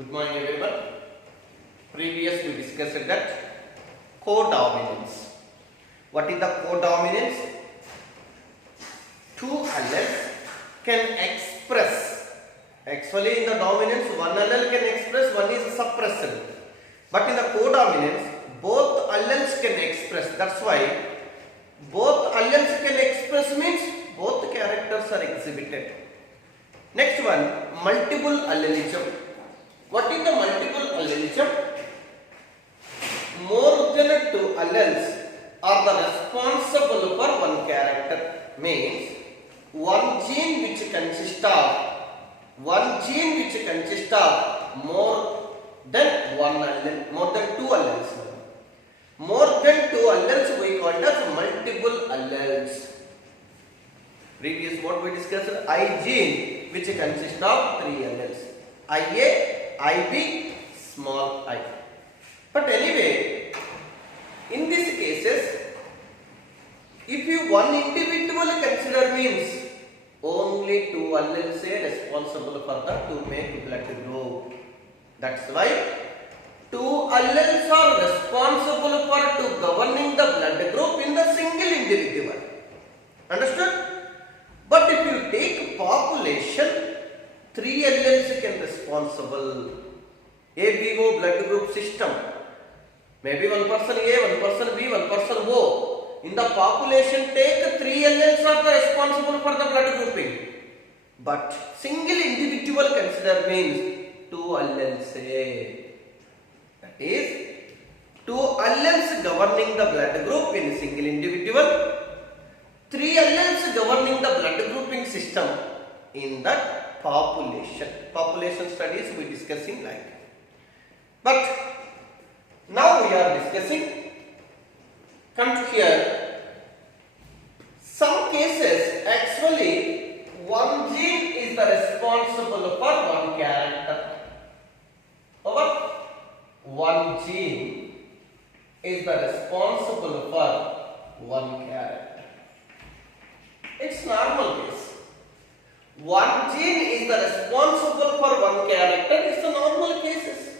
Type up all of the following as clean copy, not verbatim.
Good morning everyone. Previous we discussed that codominance. What is the codominance? Two alleles can express. Actually in the dominance one allele can express, one is suppressed. But in the codominance both alleles can express. That's why both alleles can express means both characters are exhibited. Next one, multiple allelism. What is the multiple allelism? More than two alleles are the responsible for one character. Means one gene which consists of more than one allele, more than two alleles. More than two alleles we call as multiple alleles. Previous what we discussed, I gene which consists of three alleles, IA, IB, small I. But anyway, in these cases, if you one individual consider means only two alleles are responsible for the to make blood group. That's why two alleles are responsible for to governing the blood group in the single individual. Understood? But if you take population, three alleles can responsible. ABO blood group system. Maybe one person A, one person B, one person O. In the population, take three alleles are responsible for the blood grouping. But single individual consider means two alleles. That is, two alleles governing the blood group in single individual. Three alleles governing the blood grouping system in that population. Population studies we discussing like. But now we are discussing, come to here, some cases actually one gene is the responsible for one character. Over one gene is the responsible for one character. It's normal case. One gene is the responsible for one character. It's the normal cases.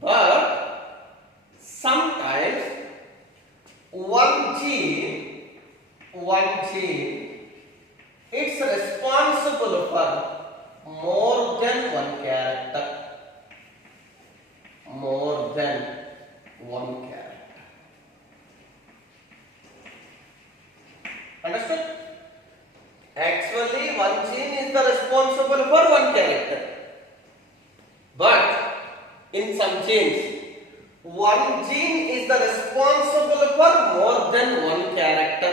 But sometimes one gene it's responsible for more than one character. More than one character. Understood? Actually, one gene is the responsible for one character. But in some genes, one gene is the responsible for more than one character,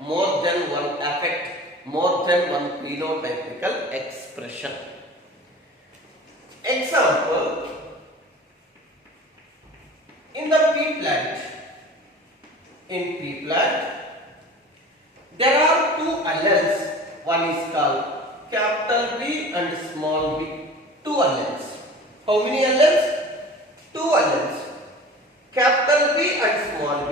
more than one effect, more than one phenotypical expression. Example, in the pea plant, there are two alleles. One is called capital B and small b. Two alleles. How many alleles? Two alleles. Capital B and small b.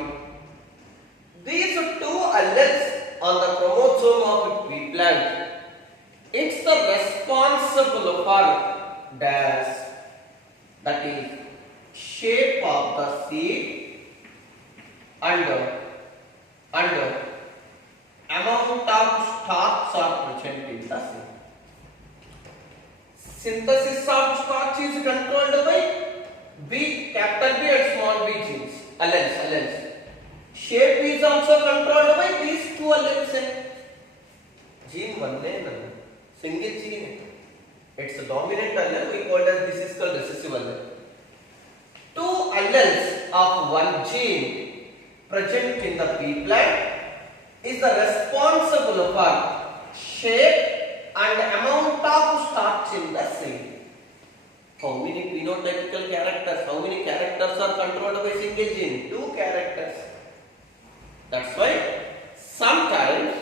These two alleles on the chromosome of a pea plant, it's the responsible for dash, that is shape of the seed and amount of starch are present in the seed. Synthesis of starch is controlled by capital B and small b genes, alleles. Shape is also controlled by these two alleles. Gene one single gene. It's a dominant allele. We call it, this is called recessive allele. Two alleles of one gene present in the pea plant is the responsible for shape and amount of starch in the seed. How many phenotypical characters? How many characters are controlled by single gene? Two characters. That's why sometimes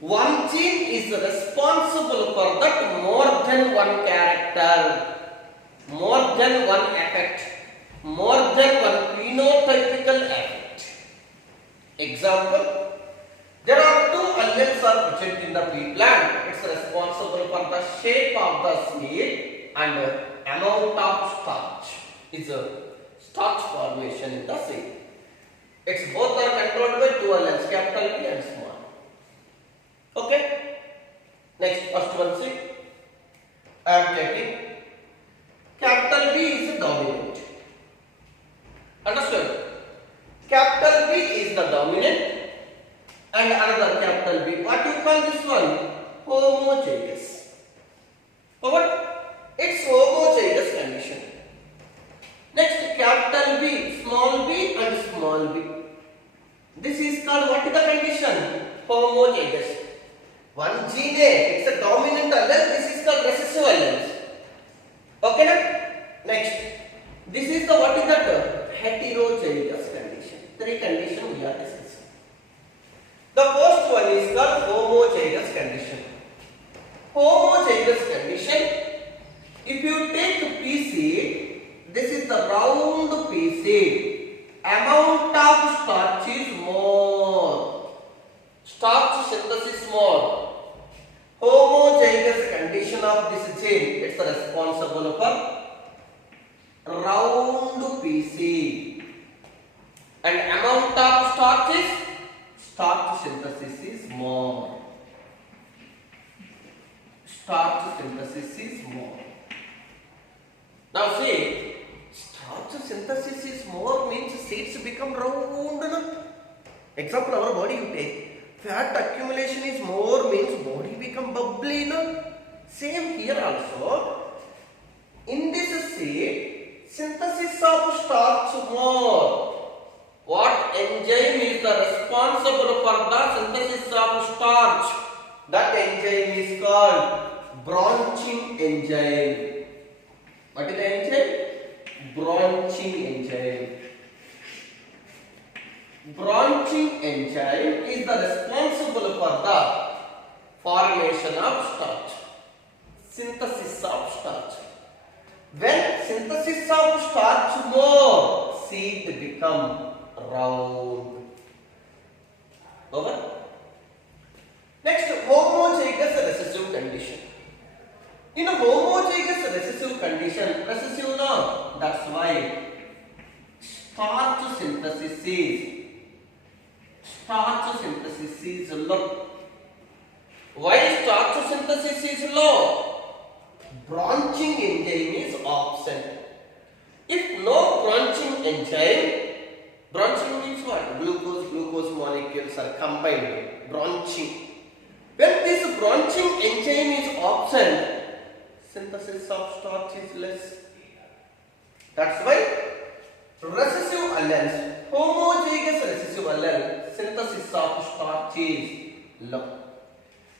one gene is responsible for that more than one character, more than one effect, more than one phenotypical effect. Example, there are two alleles are present in the pea plant. It's responsible for the shape of the seed and amount of starch is a starch formation in the seed. It's both are controlled by two elements, capital B and small. Okay. Next, first one see. I am taking capital B is dominant. Understood? Capital B is the dominant and another capital B. What you call this one? Homozygous. What? It's homozygous condition. Next, capital B, small b and small b. This is called what is the condition? Homozygous. One gene, it's a dominant allele. This is called recessive alleles. Okay, na? Next, this is the what is that? Heterozygous condition. Three conditions we are discussing. The first one is called homozygous condition. Homozygous condition. If you take pea seed, this is the round pea seed. Amount of starch is more. Starch synthesis more. Homozygous condition of this gene, it's responsible for round pea seed. And amount of starch is starch synthesis is more. Starch synthesis is more. Now see, starch synthesis is more means seeds become round. No? Example, our body you take. Fat accumulation is more means body become bubbly. No? Same here also. In this seed, synthesis of starch more. What enzyme is the responsible for the synthesis of starch? That enzyme is called branching enzyme. What is the enzyme? Branching enzyme. Branching enzyme is the responsible for the formation of starch. Synthesis of starch. When synthesis of starch more, seed become round. Over. Next, homozygous recessive condition. In a homozygous recessive condition, recessive no, that's why starch synthesis is low. Why starch synthesis is low? Branching enzyme is absent. If no branching enzyme, branching means what? Glucose molecules are combined. Branching. When this branching enzyme is absent, synthesis of starch is less. That's why recessive alleles, homozygous recessive allele, synthesis of starch is low.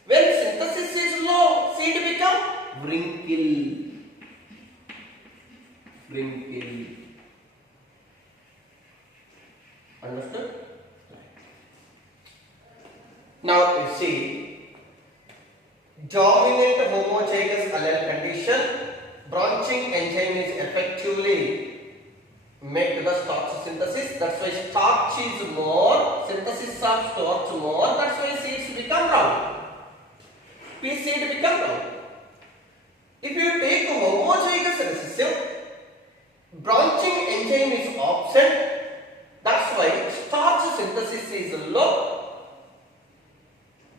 When synthesis is low, seed become wrinkle. Understood? Now you see, dominant homozygous allele condition, branching enzyme is effectively make the starch synthesis. That's why starch is more, synthesis of starch more. That's why seeds become round. Pea seed become round. If you take homozygous recessive, branching enzyme is absent. That's why starch synthesis is low.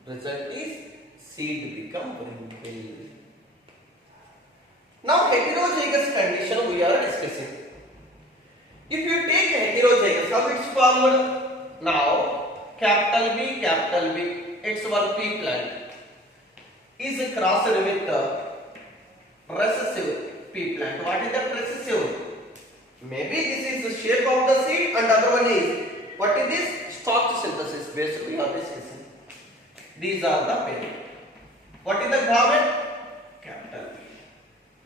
Result is seed become wrinkle. Now heterozygous condition we are discussing. If you take heterozygous, how it's formed? Now capital B, it's one pea plant is crossed with recessive pea plant. What is that recessive? Maybe this is the shape of the seed and other one is, what is this? Starch synthesis based we are discussing. These are the parent. What is the garment? Capital B.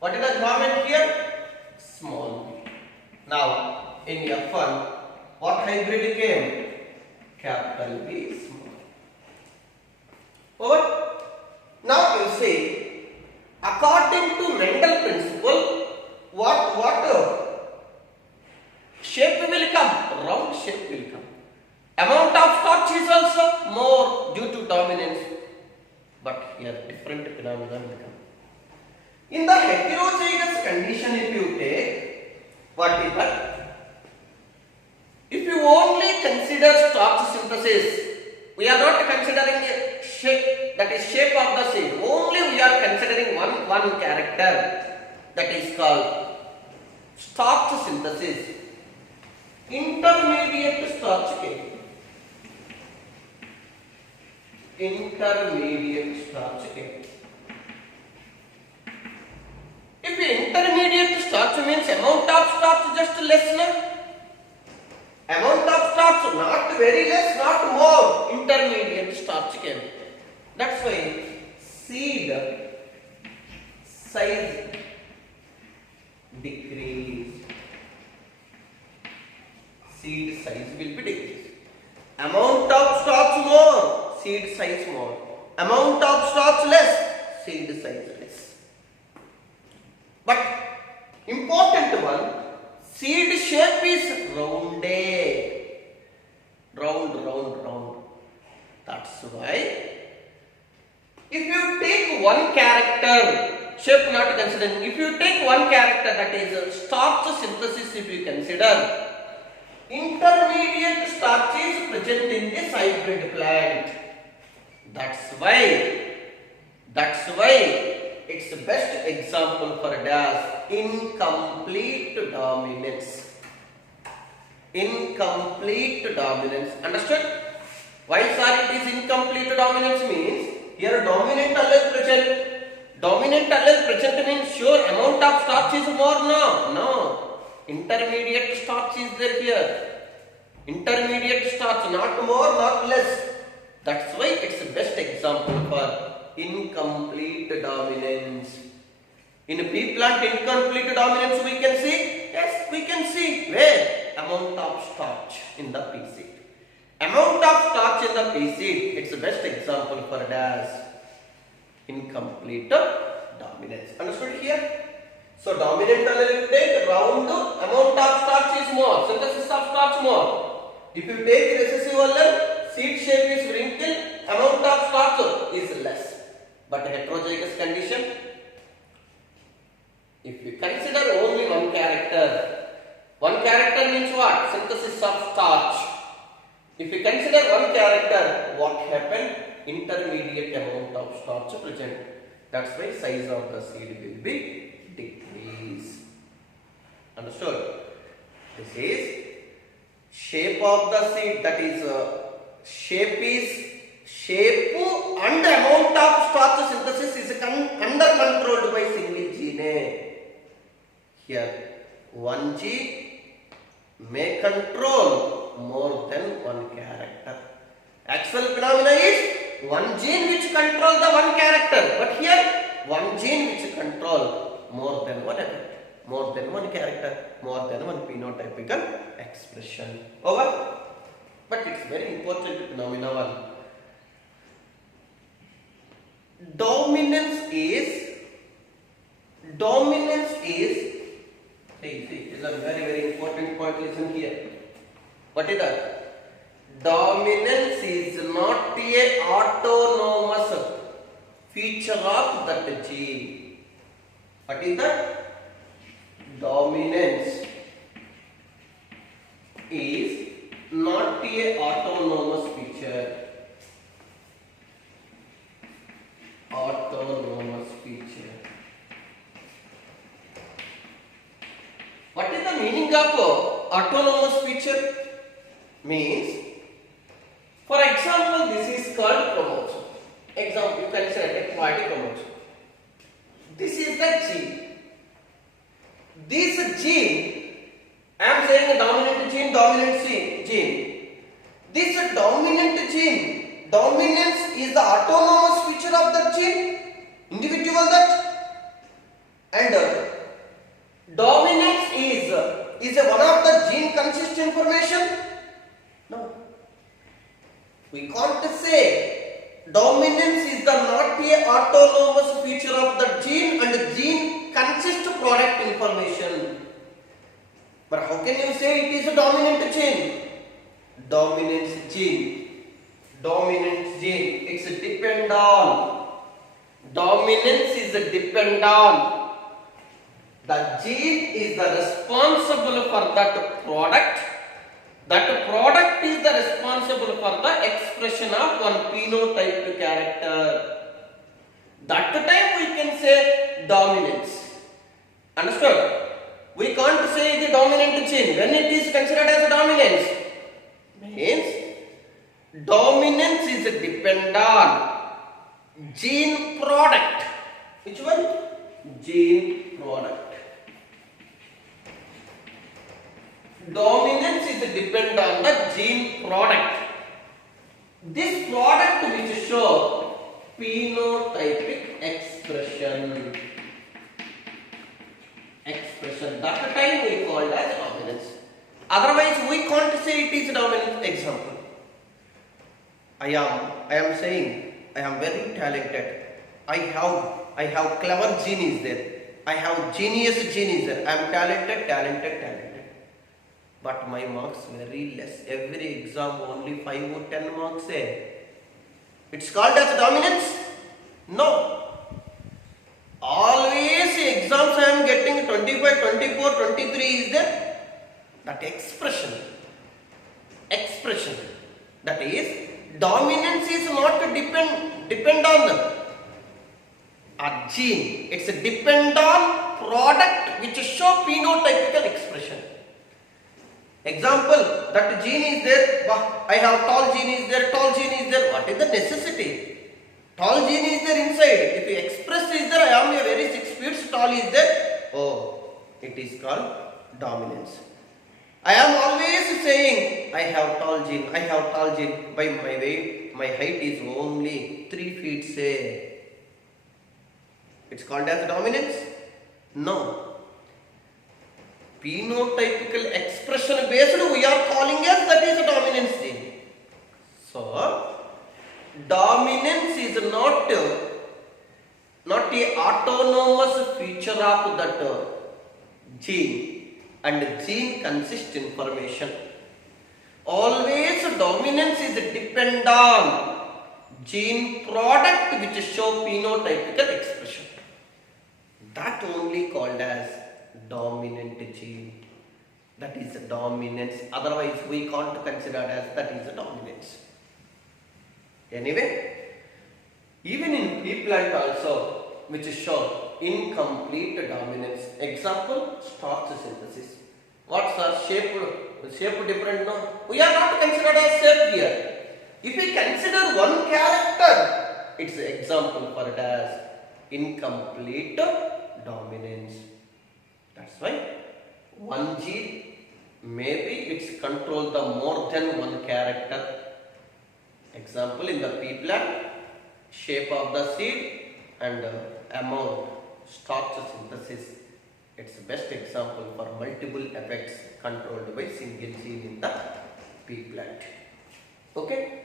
What is the garment here? Small b. Now in F1, what hybrid came? Capital B small. Over. Now you see, according to Mendel principle, what shape will come? Round shape will come. Amount of starch is also more due to dominance. But here different phenomenon will come. In the heterozygous condition, if you take, what is that? If you only consider starch synthesis, we are not considering a shape, that is shape of the seed. Only we are considering one character, that is called starch synthesis. Intermediate starch cake. Intermediate starch cake. If intermediate starch means amount of starch just less, na? Amount of starch not very less, not more. Intermediate starch cake. That's why seed size decrease. Seed size will be decreased. Amount of starch more, seed size more. Amount of starch less, seed size less. But important one, seed shape is rounded. Round. That's why if you take one character, shape not considering, if you take one character, that is starch synthesis, if you consider, intermediate starch is present in this hybrid plant. That's why it's the best example for dash incomplete dominance. Incomplete dominance. Understood? Why sir it is incomplete dominance means here dominant allele present. Dominant allele present means sure amount of starch is more. No. Intermediate starch is there here. Intermediate starch, not more, not less. That's why it's the best example for incomplete dominance. In a pea plant, incomplete dominance we can see? Yes, we can see. Where? Amount of starch in the pea seed. Amount of starch in the pea seed, it's the best example for dash incomplete dominance. Understood here? So dominant allele you take round, amount of starch is more, synthesis of starch more. If you take recessive allele, seed shape is wrinkled, amount of starch is less. But heterozygous condition, if you consider only one character means what? Synthesis of starch. If you consider one character, what happened? Intermediate amount of starch present. That's why size of the seed will be decrease. Understood? This is shape of the seed, that is shape and amount of starch synthesis is under controlled by single gene. Here one gene may control more than one character. Actual phenomena is one gene which control the one character, but here one gene which control more than one effect, more than one character, more than one phenotypical expression. Over. But it's very important phenomenon. Dominance is see, is a very important point. Listen here. What is that? Dominance is not a autonomous feature of that gene. What is that? Dominance is not a autonomous feature. Autonomous feature. What is the meaning of autonomous feature? Means, for example, this is called chromosome. Example, you can say body chromosome. This is the gene. This gene, I am saying a dominant gene. This dominant gene, dominance is the autonomous feature of that gene, individual that, and dominance is one of the gene consist information. No, we can't say dominance is the not a autonomous feature of the gene and gene consist product information. But how can you say it is a dominant gene? Dominance gene, it's depend on. Dominance is depend on. The gene is the responsible for that product. That product is the responsible for the expression of one phenotyped character. That time we can say dominance. Understood? We can't say the dominant gene. When it is considered as dominance, means dominance is depend on gene product. Which one? Gene product. Dominance is depend on the gene product. This product which show phenotypic expression. That time we called as dominance. Otherwise we can't say it is dominance. Example. I am saying I am very talented. I have clever gene is there. I have genius gene is there. I am talented. But my marks very less. Every exam only 5 or 10 marks. It's called as dominance? No. Always exams I am getting 25, 24, 23 is there. That expression. That is, dominance is not depend on a gene. It's a depend on product which show phenotypical expression. Example, that gene is there. I have tall gene is there. What is the necessity? Tall gene is there inside. If you express is there, I am a very 6 feet tall is there. Oh, it is called dominance. I am always saying I have tall gene. By my weight, my height is only 3 feet. Say, it's called as dominance? No. Phenotypical expression based we are calling as that is a dominance gene. So, dominance is not a autonomous feature of that gene, and gene consists information. Always dominance is depend on gene product which show phenotypical expression. That only called as dominant gene. That is a dominance. Otherwise we can't consider as that is a dominance. Anyway, even in pea plant also which show incomplete dominance. Example, starch synthesis. What's our shape different? No, we are not considered as shape here. If we consider one character, it's an example for it as incomplete dominance. That's why one gene maybe it's control the more than one character. Example, in the pea plant, shape of the seed and amount, starch synthesis. It's the best example for multiple effects controlled by single gene in the pea plant. Okay?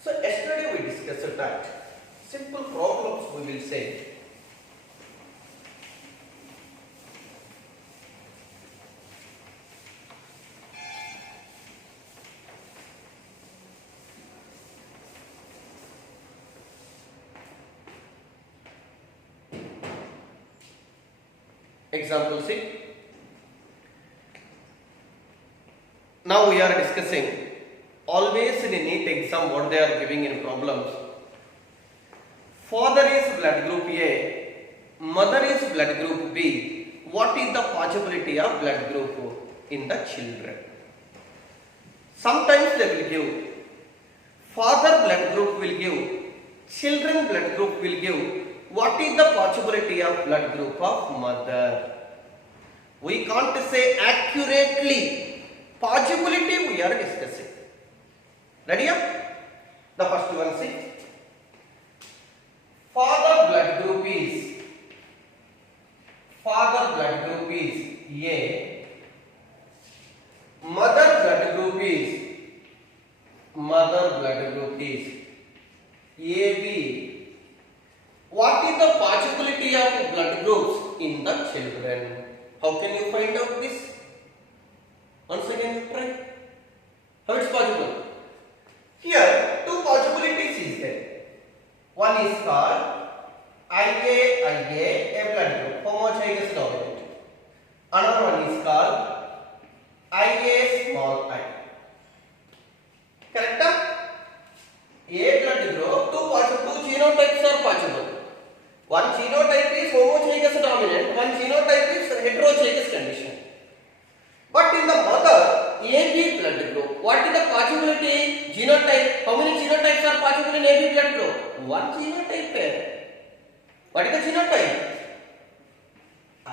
So yesterday we discussed that. Simple problems we will say. Example C. Now we are discussing always in a NEET exam what they are giving in problems. Father is blood group A, mother is blood group B. What is the possibility of blood group in the children? Sometimes they will give father blood group will give, children blood group will give. What is the possibility of blood group of mother? We can't say accurately. Possibility we are discussing. Ready up? The first one, see. Father blood group is A. Mother blood group is AB. What is the possibility of blood groups in the children? How can you find out this? Once again try. How it's possible? Here two possibilities is there. One is called IA, a blood group, homozygous dominant.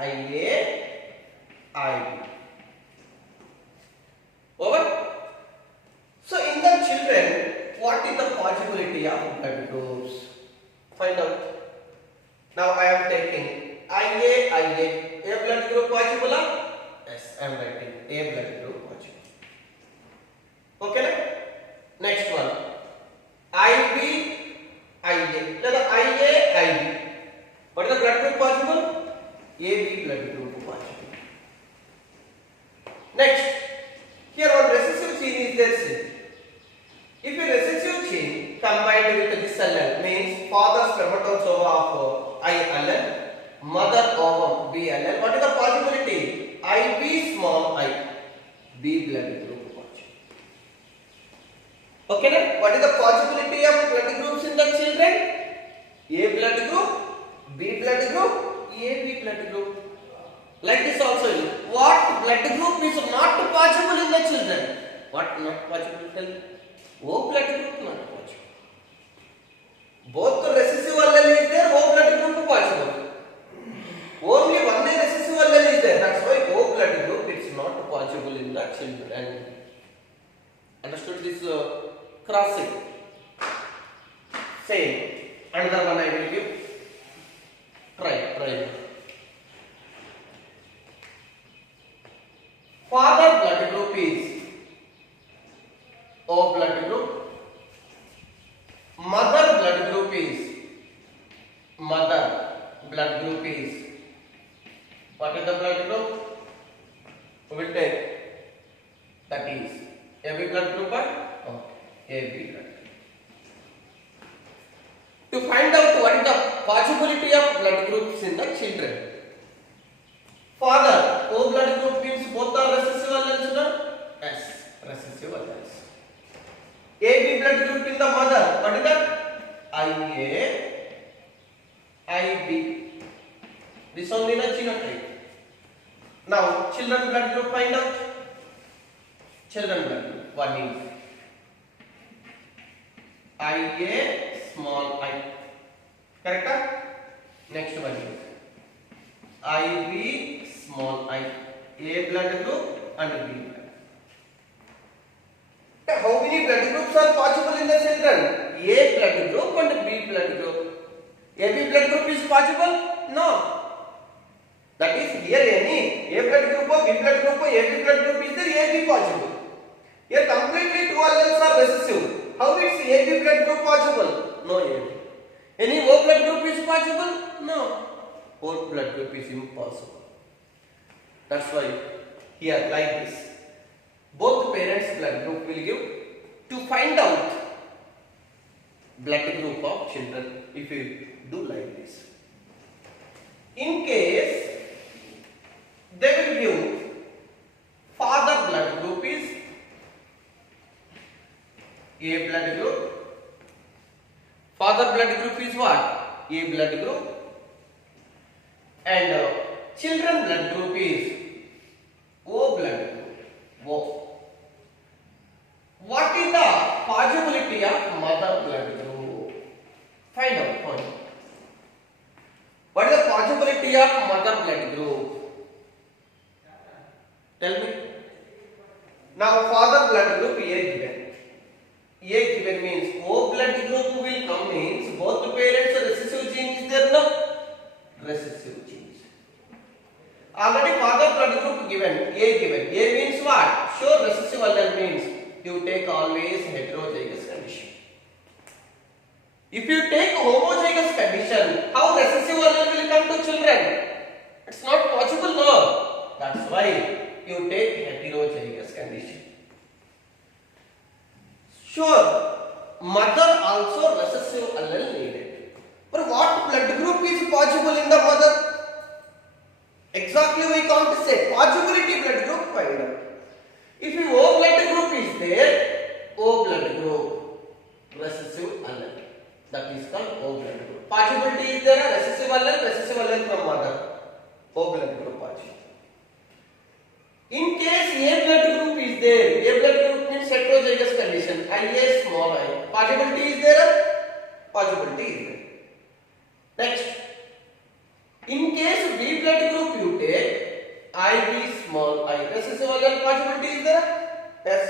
IA, IB. Over. So in the children, what is the possibility of blood groups? Find out. Now I am taking IA. A blood group possible? Yes, I am writing A blood group possible. Okay, na? Next one. IB, IA. Let the IA, IB. What is the blood group possible? AB blood group possible. Next, here one recessive gene is there. See. If a recessive gene combined with this allele means father spermatozoa of I allele, mother ovum B allele. What is the possibility? IB small I, B blood group possible. Okay, na? What is the possibility of blood groups in the children? A blood group, B blood group, AB blood group. Like this also. What blood group is not possible in the children? What not possible? Tell me. O blood group not possible. Both the recessive allele is there. O blood group possible. Only one recessive allele is there. That's why O blood group it's not possible in the children. Understood this crossing? Same. Another one I will give. Try. Father blood group is O blood group. Mother blood group is Mother blood group is. What is the blood group? We will take. That is AB blood group or AB blood group. To find out what is the possibility of blood groups in the children. Father, O blood group means both are recessive alleles, no? Yes, recessive alleles. AB blood group in the mother, what is that? IA, IB. This only the genotype. Now, children blood group find out. Children blood group, one is IA small I. Correct? Next one is IB small I. A blood group and B blood. How many blood groups are possible in the children? A blood group and B blood group. AB blood group is possible? No. That is here any A blood group or B blood group or AB blood group is there, AB possible. Here completely two alleles are recessive. How is AB blood group possible? No AB. Any O blood group is possible? No. O blood group is impossible. That's why here like this. Both parents blood group will give to find out blood group of children if you do like this. In case they will give father blood group is A blood group. Father blood group is what? A blood group. And children blood group is O blood group. O. What is the possibility of mother blood group? Find out. What is the possibility of mother blood group? Tell me. Now father blood group A given. A given means O blood group will come means both the parents are recessive gene is there, no? Recessive genes. Already father blood group given, A given. A means what? Sure, recessive allele means you take always heterozygous condition. If you take homozygous condition, how recessive allele will come to children? It's not possible, no. That's why you take heterozygous condition. Sure, mother also recessive allele needed. But what blood group is possible in the mother? Exactly we can't say. Possibility blood group find out. If O blood group is there, O blood group, recessive allele. That is called O blood group. Possibility is there, recessive allele from mother. O blood group possible. In case A blood group is there, A blood group means heterozygous condition, IA small I. Possibility is there? Possibility is there. Next, in case B blood group you IV small I. Recessive allele possibility is there? Yes.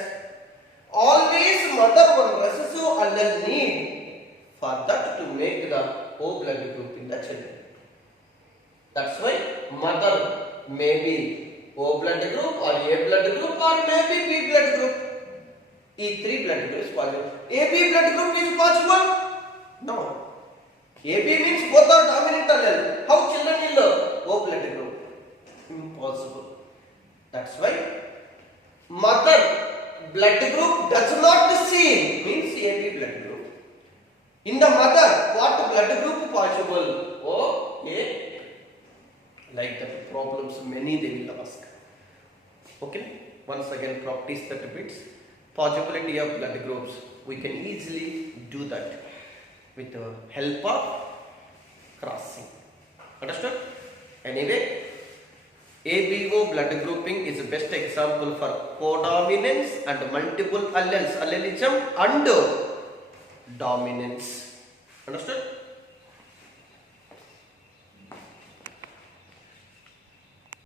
Always mother one recessive allele need for that to make the O blood group in the children. That's why mother may be O blood group or A blood group or maybe B blood group. E3 blood group is possible. AB blood group is possible? No. AB means both are dominant allele. How children will know O blood group? Impossible. That's why mother blood group does not see means AB blood group. In the mother, what blood group possible? O, A. Like that problems many they will ask. Okay. Once again practice that bits. Possibility of blood groups. We can easily do that with the help of crossing. Understood? Anyway, ABO blood grouping is the best example for codominance and multiple alleles, allelism and dominance. Understood?